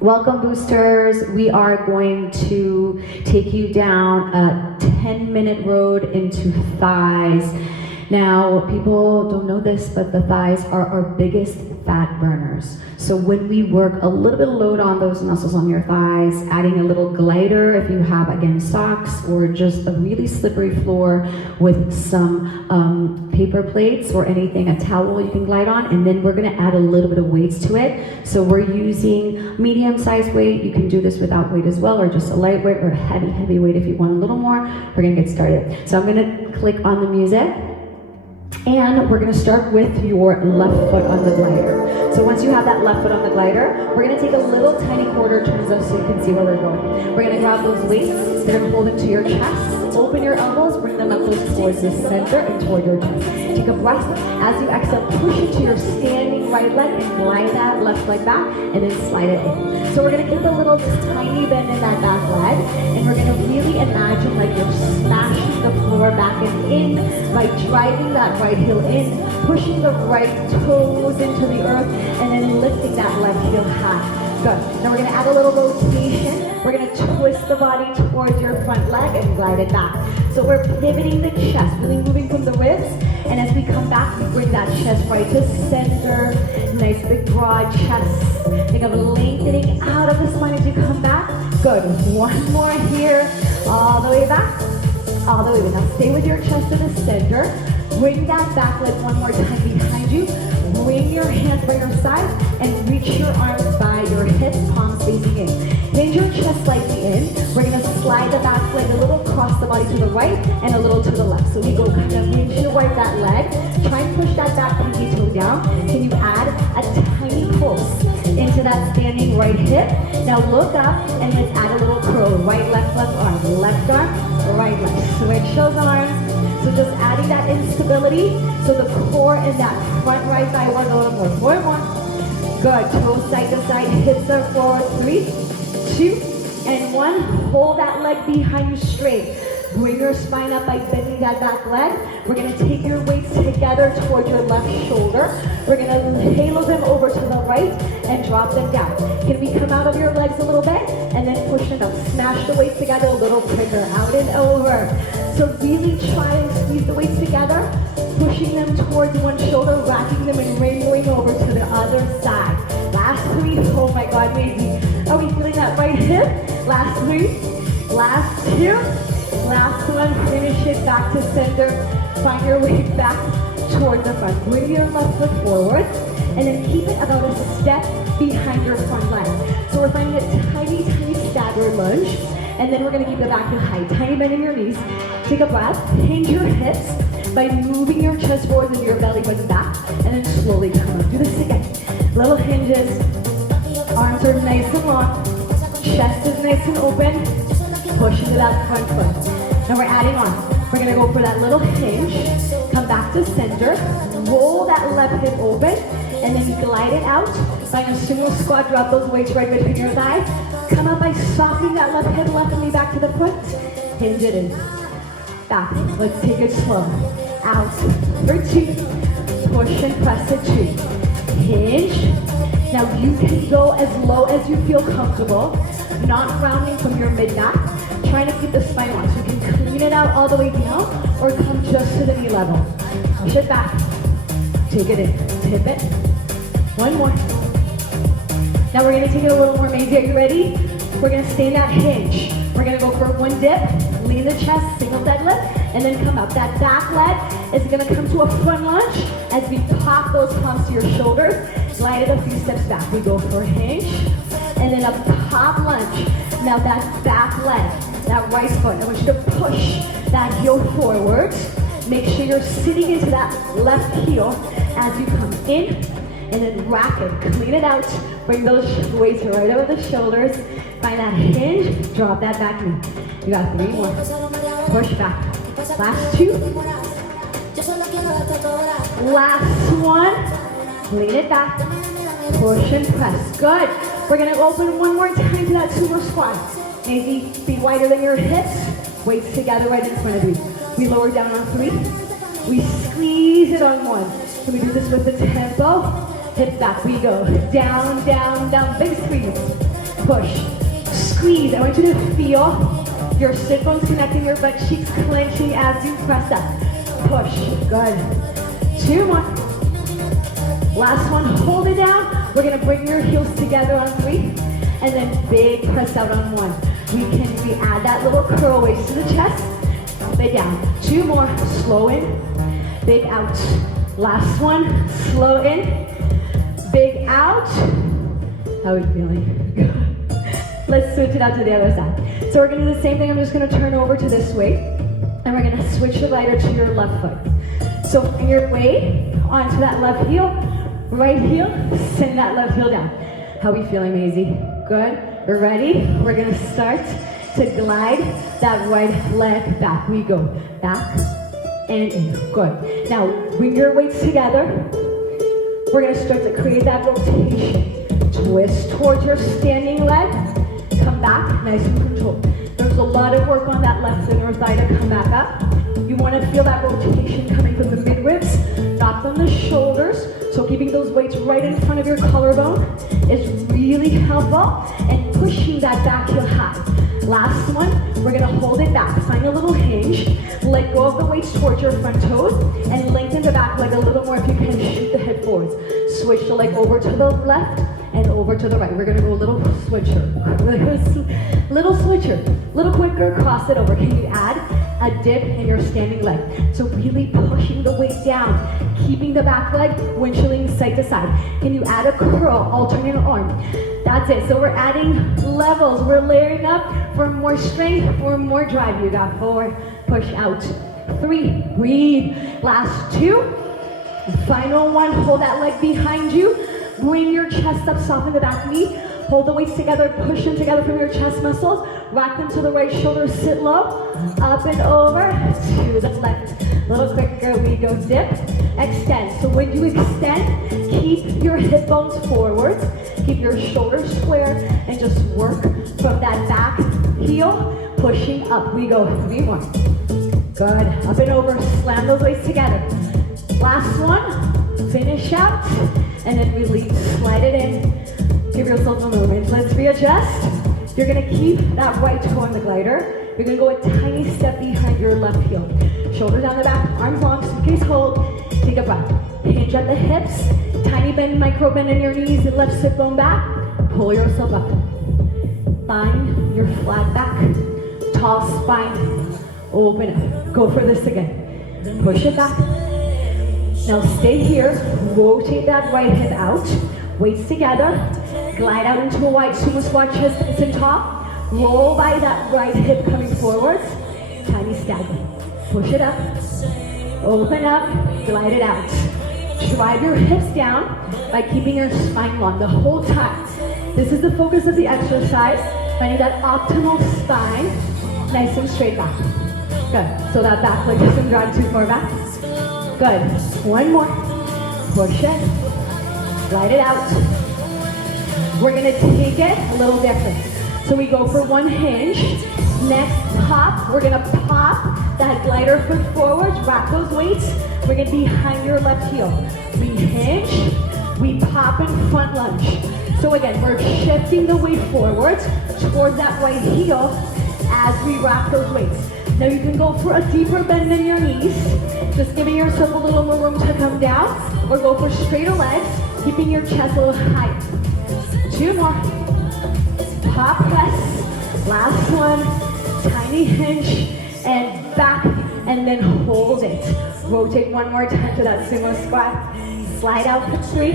Welcome boosters. We are going to take you down a 10-minute road into thighs. Now, people don't know this, but the thighs are our biggest fat burners. So when we work a little bit of load on those muscles on your thighs, adding a little glider if you have, again, socks or just a really slippery floor with some paper plates or anything, a towel you can glide on, and then we're gonna add a little bit of weights to it. So we're using medium-sized weight. You can do this without weight as well, or just a lightweight or a heavy weight if you want a little more. We're gonna get started. So I'm gonna click on the music. And we're gonna start with your left foot on the glider. So once you have that left foot on the glider, we're gonna take a little tiny quarter turns up so you can see where we're going. We're gonna grab those weights, you're gonna hold them to your chest, open your elbows, bring them up towards the center and toward your chest. Take a breath. As you exhale, push into your standing right leg and glide that left leg back and then slide it in. So we're gonna keep a little tiny bend in that back leg, and we're gonna really imagine like you're smashing the floor back and in by driving that right heel in, pushing the right toes into the earth, and then lifting that left heel high. Good. Now we're going to add a little rotation. We're going to twist the body towards your front leg and glide it back. So we're pivoting the chest, really moving from the ribs. And as we come back, we bring that chest right to center. Nice big broad chest. Think of lengthening out of the spine as you come back. Good. One more here. All the way back. All the way back. Now stay with your chest to the center. Bring that back leg one more time behind you. Bring your hands by your side and reach your arms by your hips, palms facing in. Hinge your chest slightly in. We're going to slide the back leg a little across the body to the right and a little to the left. So we go kind of windshield that leg. Try and push that back pinky toe down. Can you add a tiny pulse into that standing right hip? Now look up and let's add a little curl. Right, left arm. Left arm, right leg. Switch those arms. So just adding that instability, so the core in that front right thigh, one a little more. Four more. Good. Toes side to side, hips are forward. 3, 2, and 1. Hold that leg behind you straight. Bring your spine up by bending that back leg. We're going to take your weights together toward your left shoulder. We're going to halo them over to the right and drop them down. Can we come out of your legs a little bit and then push it up? Smash the weights together a little quicker. Out and over. So really try and squeeze the weights together, pushing them towards one shoulder, racking them and rainbowing over to the other side. Last 3. Oh my God, amazing. Are we feeling that right hip? Last 3. Last 2. Last one. Finish it back to center. Find your way back toward the front. Bring your left foot forward and then keep it about a step behind your front leg. So we're finding a tiny staggered lunge. And then we're going to keep the back heel high. Tiny bend in your knees. Take a breath. Hinge your hips by moving your chest forward into your belly button back. And then slowly come up. Do this again. Little hinges. Arms are nice and long. Chest is nice and open. Push into that front foot. Now we're adding on. We're going to go for that little hinge. Come back to center. Roll that left hip open. And then glide it out. Find a single squat. Drop those weights right between your thighs. Come up by softening that left hip, left knee back to the front. Hinge it in. Back. Let's take it slow. Out. For 2. Push and press it 2. Hinge. Now you can go as low as you feel comfortable. Not rounding from your mid-back. Trying to keep the spine long. So you can clean it out all the way down or come just to the knee level. Push it back. Take it in. Tip it. One more. Now we're going to take it a little more. Maisie, are you ready? We're going to stay in that hinge. We're going to go for one dip, lean the chest, single deadlift, and then come up. That back leg is going to come to a front lunge as we pop those palms to your shoulders. Glide it a few steps back. We go for a hinge, and then a pop lunge. Now that back leg, that right foot, I want you to push that heel forward. Make sure you're sitting into that left heel as you come in. And then rack it, clean it out, bring those weights right over the shoulders, find that hinge, drop that back knee. You got 3 more. Push back. Last 2. Last 1. Lean it back. Push and press. Good. We're going to open one more time to that sumo squat. Maybe feet wider than your hips. Weights together right in front of you. We lower down on 3. We squeeze it on 1. Can we do this with the tempo? Hips back, we go. Down, down, down, big squeeze. push, squeeze. I want you to feel your sit bones connecting, your butt cheeks clenching as you press up. Push, good. 2 more. Last one, hold it down. We're gonna bring your heels together on 3, and then big press out on 1. We add that little curl waist to the chest, up and down. 2 more, slow in, big out. Last one, slow in, big out. How are we feeling? Good. Let's switch it out to the other side. So we're gonna do the same thing. I'm just gonna turn over to this way, and we're gonna switch the glider to your left foot. So bring your weight onto that left heel, right heel, send that left heel down. How are we feeling, Maisie? Good, we're ready. We're gonna start to glide that right leg back. We go back and in, good. Now bring your weights together. We're gonna start to create that rotation. Twist towards your standing leg, come back, nice and controlled. There's a lot of work on that left inner thigh to come back up. You want to feel that rotation coming from the mid-ribs, not from the shoulders. So keeping those weights right in front of your collarbone is really helpful, and pushing that back heel high. Last one, we're gonna hold it back. Find a little hinge, let go of the weights towards your front toes, and lengthen the back leg a little more if you can. Shoot the head forwards. Switch the leg over to the left and over to the right. We're gonna go a little switcher, little quicker, cross it over. Can you add a dip in your standing leg? So really pushing the weight down, keeping the back leg windchilling side to side. Can you add a curl, alternate arm? That's it. So we're adding levels. We're layering up for more strength, for more drive. You got 4, push out. 3, breathe. Last 2. Final one, hold that leg behind you. Bring your chest up, soften the back knee. Hold the weights together, push them together from your chest muscles. Rock them to the right shoulder, sit low. Up and over to the left. A little quicker, we go dip, extend. So when you extend, keep your hip bones forwards. Keep your shoulders square and just work from that back heel, pushing up. We go 3 more. Good, up and over, slam those weights together. Last one, finish out, and then release, slide it in. Give yourself a moment. Let's readjust. You're gonna keep that right toe on the glider. You're gonna go a tiny step behind your left heel. Shoulders down the back, arms long, suitcase hold. Take a breath. Hinge at the hips. Tiny bend, micro bend in your knees and left sit bone back. Pull yourself up. Find your flat back. Tall spine. Open up. Go for this again. Push it back. Now stay here. Rotate that right hip out. Weights together. Glide out into a wide sumo squat, chest and top. Roll by that right hip coming forwards. Tiny stagger. Push it up. Open up. Glide it out. Drive your hips down by keeping your spine long the whole time. This is the focus of the exercise. Finding that optimal spine, nice and straight back. Good. So that back leg doesn't drag too far back. Good. One more. Push it. Glide it out. We're gonna take it a little different. So we go for one hinge. Next pop, we're gonna pop that glider foot forwards, wrap those weights. Bring it behind your left heel. We hinge, we pop and front lunge. So again, we're shifting the weight forwards towards that right heel as we wrap those weights. Now you can go for a deeper bend in your knees, just giving yourself a little more room to come down, or go for straighter legs, keeping your chest a little higher. 2 more. Pop press. Last one. Tiny hinge and back, and then hold it. Rotate one more time to that sumo squat. Slide out for 3.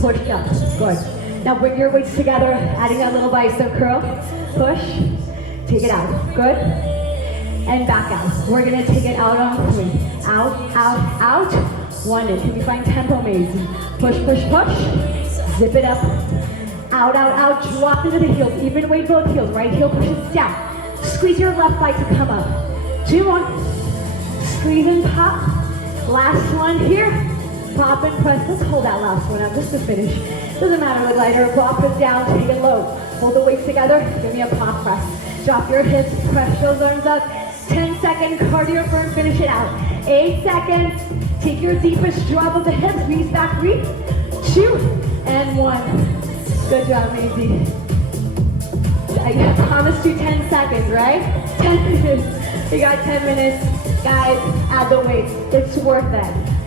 Push up. Good. Now bring your weights together, adding that little bicep curl. Push. Take it out. Good. And back out. We're gonna take it out on 3. Out, out, out. 1 in. Can we find tempo, amazing? Push, push, push. Zip it up. Out, out, out. Drop into the heels. Even weight both heels. Right heel pushes down. Squeeze your left thigh to come up. 2 more. Squeeze and pop. Last one here. Pop and press. Let's hold that last one out just to finish. Doesn't matter the glider. Pop it down. Take it low. Hold the weights together. Give me a pop press. Drop your hips. Press those arms up. 10-second cardio burn. Finish it out. 8 seconds. Take your deepest drop of the hips. Knees back. 3, 2, and 1. Good job, Maisie. let's do 10 seconds, right? 10 minutes. We got 10 minutes. Guys, add the weights. It's worth it.